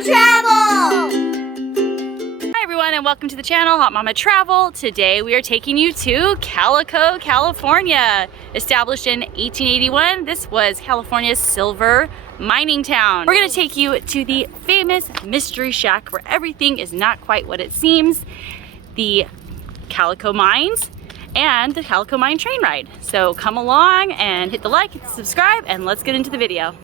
HotMamaTravel! Hi everyone and welcome to the channel, Hot Mama Travel. Today we are taking you to Calico, California. Established in 1881, this was California's silver mining town. We're gonna take you to the famous Mystery Shack where everything is not quite what it seems. The Calico Mines and the Calico Mine train ride. So come along and hit the like, hit the subscribe, and let's get into the video.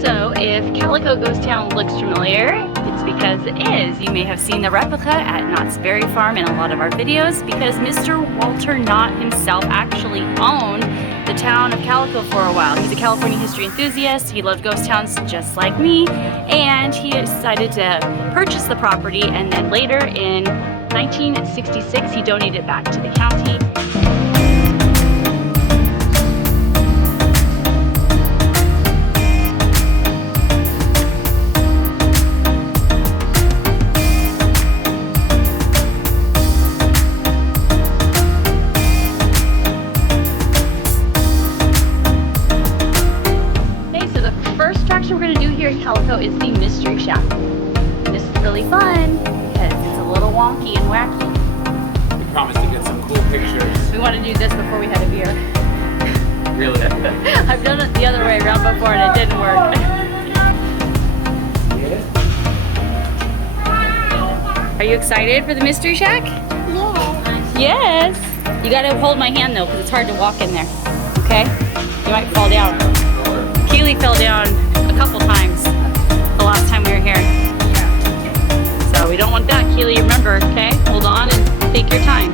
So if Calico Ghost Town looks familiar, it's because it is. You may have seen the replica at Knott's Berry Farm in a lot of our videos because Mr. Walter Knott himself actually owned the town of Calico for a while. He's a California history enthusiast. He loved ghost towns just like me, and he decided to purchase the property, and then later in 1966 he donated it back to the county. We're going to do here in Calico is the Mystery Shack. This is really fun because it's a little wonky and wacky. We promised to get some cool pictures. We want to do this before we had a beer. Really? I've done it the other way around before and it didn't work. Are you excited for the Mystery Shack? Yes. Yes. You got to hold my hand though because it's hard to walk in there. Okay? You might fall down. Kaylee fell down a couple times the last time we were here. So we don't want that, Keely. Remember, okay? Hold on and take your time.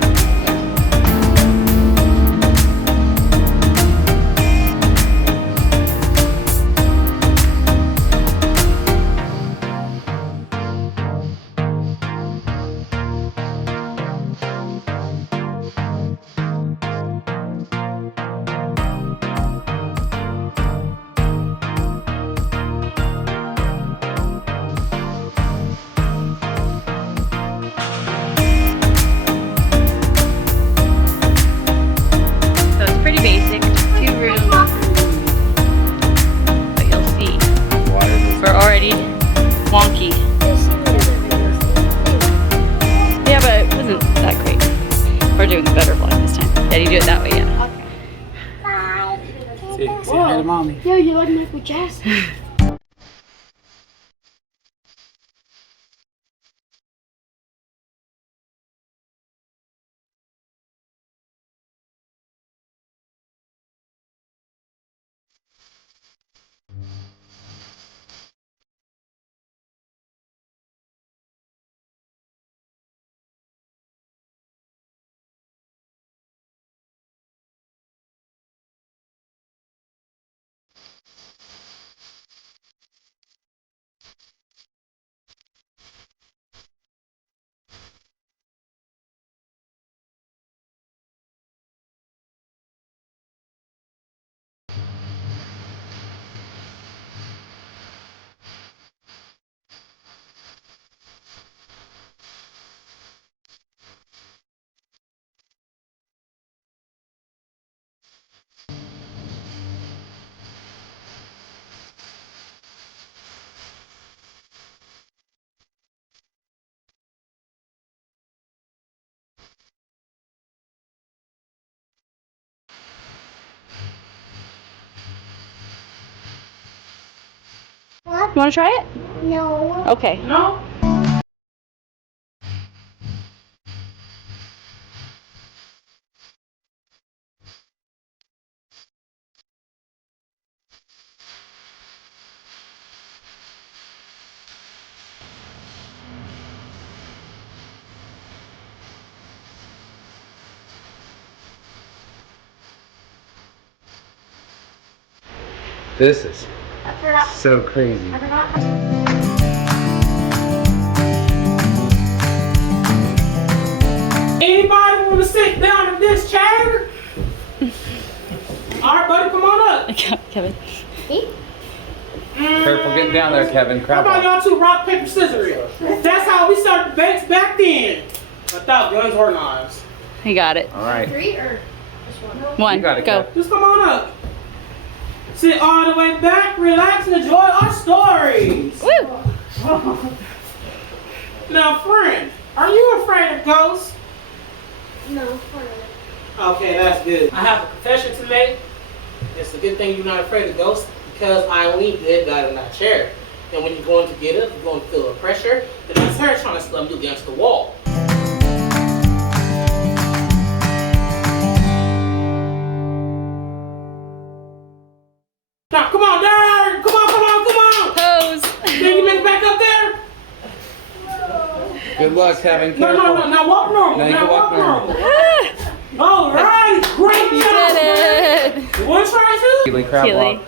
Wonky. Yeah, but it wasn't that great. We're doing the better vlog this time. Daddy, do it that way, yeah. Okay. Bye. Say hi to mommy. Yo, you like Michael Jackson? You want to try it? No. Okay. No? This is so crazy. Anybody want to sit down in this chair? All right, buddy, come on up. Kevin. See? Careful getting down there, Kevin. How Crap. about y'all two rock, paper, scissors? That's how we started debates back then. Without guns or knives. He got it. All right. 3 or just 1? One. You got it, Go. Kev. Just come on up. Sit all the way back, relax, and enjoy our stories. Woo! Now, friend, are you afraid of ghosts? No, for Okay, that's good. I have a confession to make. It's a good thing you're not afraid of ghosts because I only did that in that chair. And when you're going to get up, you're going to feel the pressure. And that's her trying to slam you against the wall. Now, come on, there! Come on, come on, come on! Pose. Can you make it back up there? Good luck, Kevin. No, Careful. no, no, now walk normal. Now you Now can walk walk normal. Ah, All right, great you job. did it. You want to try it Keely, crab Keely. walk.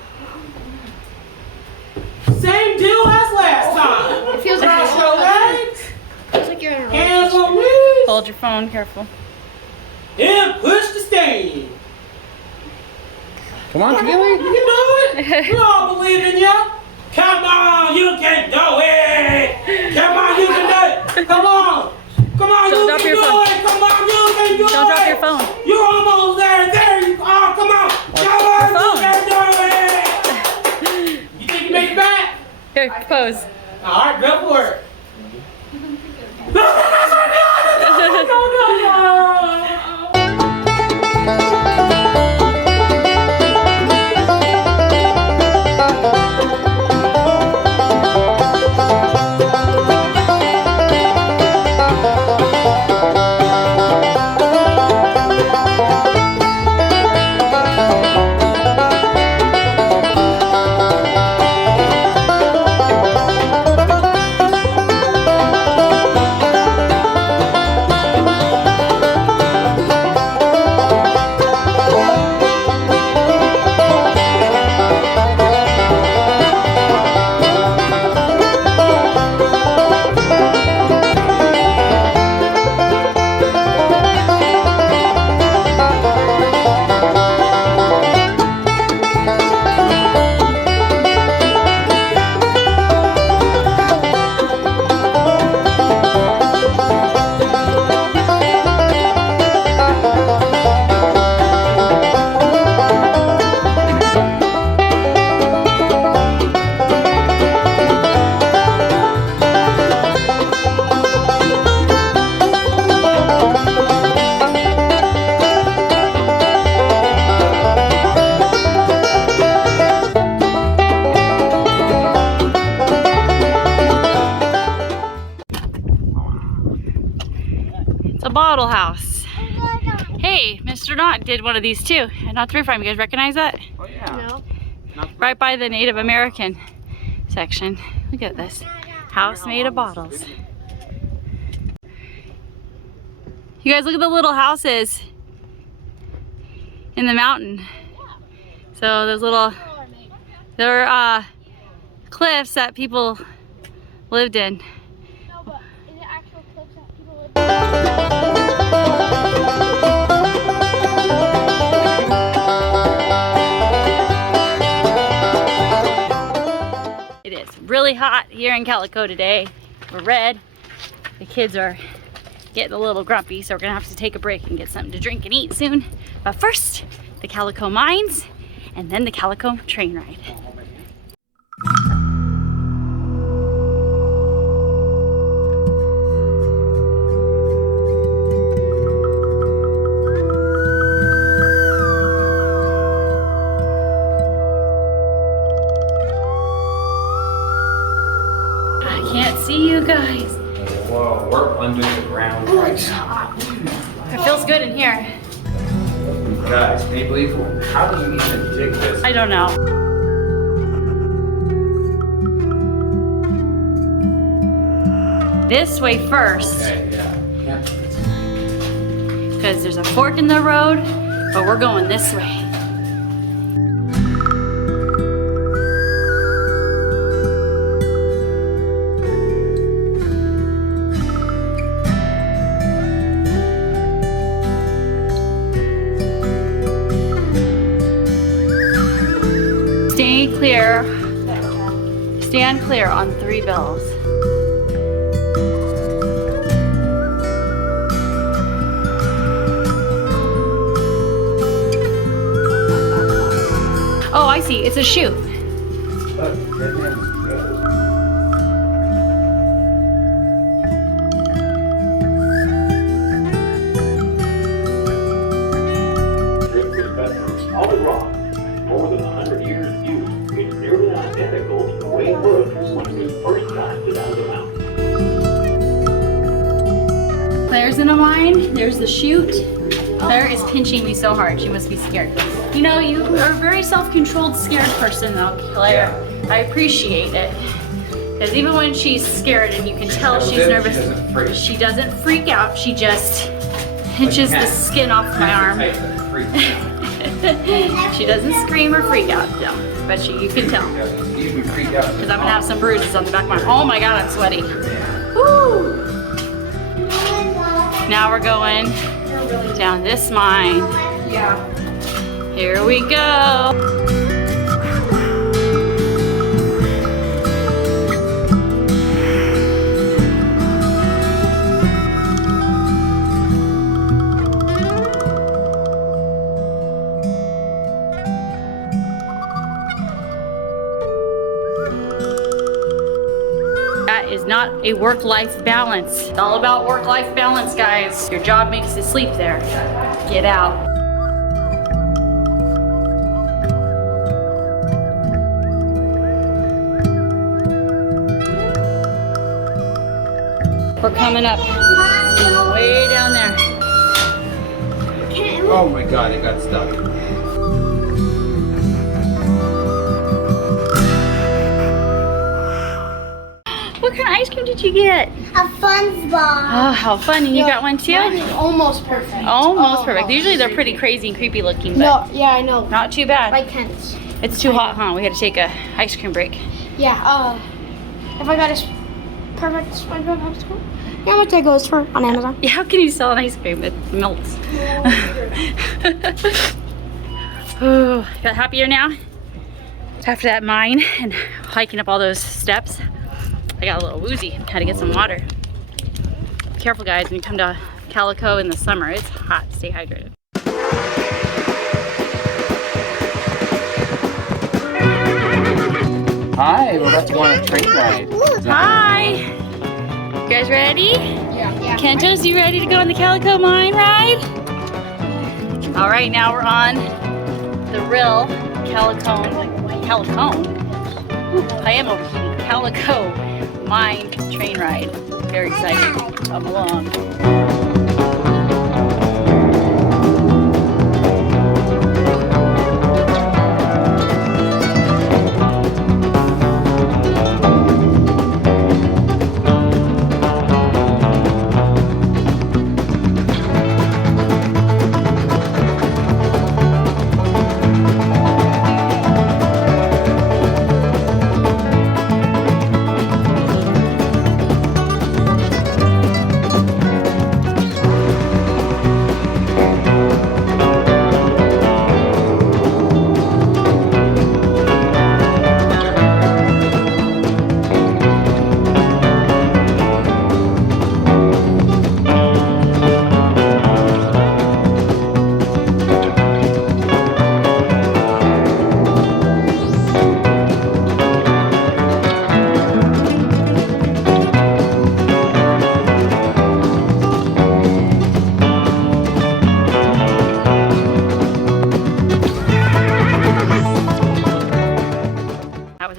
too? Same deal as last time. It feels Cross like your legs, feels like you're in a roller hands coaster. on knees, Hold your phone, careful. and push the stain. Come on, You Keely. can do it. We all believe in you. Come on, you can do it. Come on, you can do it. Come on. Come on, Don't you drop can your do phone. it. Come on, you can do it. Don't drop your phone. You're almost there. There you are. Come on. Come on, Your phone. you can do it. You think you make it back? Here, pose. All right, go for it. No, no, no, no, no. It's a bottle house. Hey, Mr. Knock did one of these too. And not three farm. You guys recognize that? Oh, yeah. No. Right by the Native American section. Look at this. House made of bottles. You guys look at the little houses in the mountain. So those little, they're cliffs that people lived in. No, but is it actual cliffs that people live in? It is really hot here in Calico today. We're red. The kids are getting a little grumpy, so we're gonna have to take a break and get something to drink and eat soon. But first, the Calico Mines, and then the Calico train ride. I can't see you guys. Whoa, we're under the ground right now. It feels good in here. Guys, can you believe how do you even dig this? I don't know. This way first, Okay, yeah. because there's a fork in the road, but we're going this way. Stay clear Stand clear on 3 bells. Oh, I see. It's a chute. All wrong. More than 100 years of use, it's nearly identical to the way it looked when we first blasted out of the mountain. Claire's in a mine. There's the chute. Claire is pinching me so hard. She must be scared. You know, you are a very self-controlled, scared person though, Claire. Yeah. I appreciate it. Because even when she's scared and you can tell she's nervous, she doesn't freak out. She just pinches the skin off my arm. She doesn't scream or freak out, no, but you can tell. Because I'm gonna have some bruises on the back of my arm. Oh my God, I'm sweaty. Woo! Now we're going down this mine. Yeah. Here we go. That is not a work-life balance. It's all about work-life balance, guys. Your job makes you sleep there. Get out. We're coming up way down there. Oh my God, it got stuck. What kind of ice cream did you get? A fun ball. Oh, how fun. And you got one too? Mine is almost perfect. Almost perfect. Usually they're pretty crazy and creepy looking, but No, yeah, I know. not too bad. Like tennis. It's too hot, huh? We had to take a ice cream break. Yeah, if I got a perfect SpongeBob ice cream, how much that goes for on Amazon? Yeah, how can you sell an ice cream that melts? Oh, got happier now? After that mine and hiking up all those steps, I got a little woozy. Had to get some water. Be careful, guys, when you come to Calico in the summer. It's hot. Stay hydrated. Hi, we're about to go on a train ride. Hi! You guys ready? Yeah. Kentos, you ready to go on the Calico Mine ride? All right, now we're on the real Calico Mine train ride. Very excited. Come along.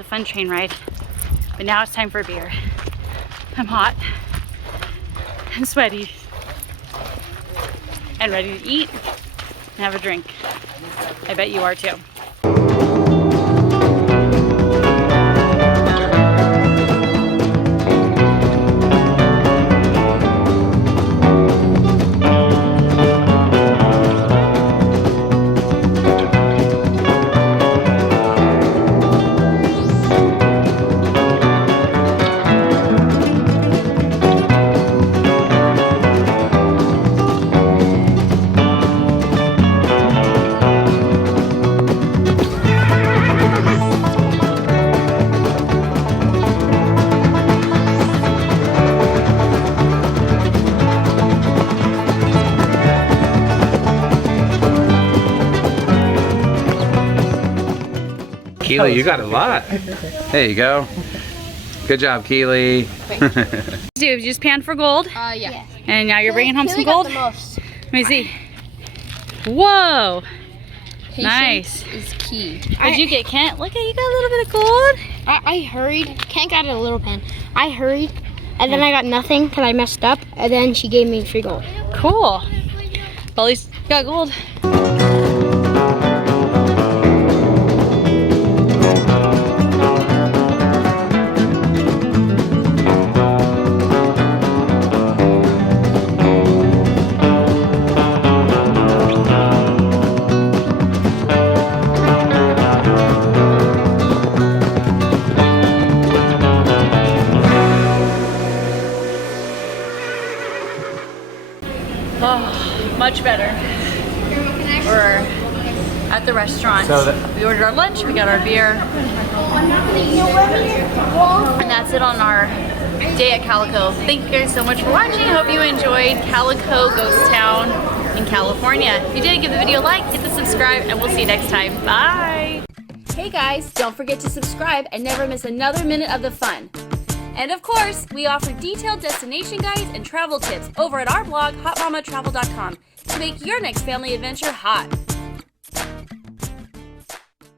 Fun train ride, but now it's time for a beer. I'm hot and sweaty and ready to eat and have a drink. I bet you are too. Keely, you got a lot. There you go. Good job, Keely. You just panned for gold, Yeah. and now you're bringing home some gold. The most. Let me see. Whoa. Nice. Is key. Did you get Kent? Look at you got a little bit of gold. I hurried. Kent got a little pen. I hurried, and then I got nothing because I messed up, and then she gave me free gold. Cool. Well, at least you got gold. Oh, much better. We're at the restaurant. We ordered our lunch, we got our beer. And that's it on our day at Calico. Thank you guys so much for watching. I hope you enjoyed Calico Ghost Town in California. If you did, give the video a like, hit the subscribe, and we'll see you next time. Bye! Hey guys, don't forget to subscribe and never miss another minute of the fun. And of course, we offer detailed destination guides and travel tips over at our blog, HotMamaTravel.com, to make your next family adventure hot.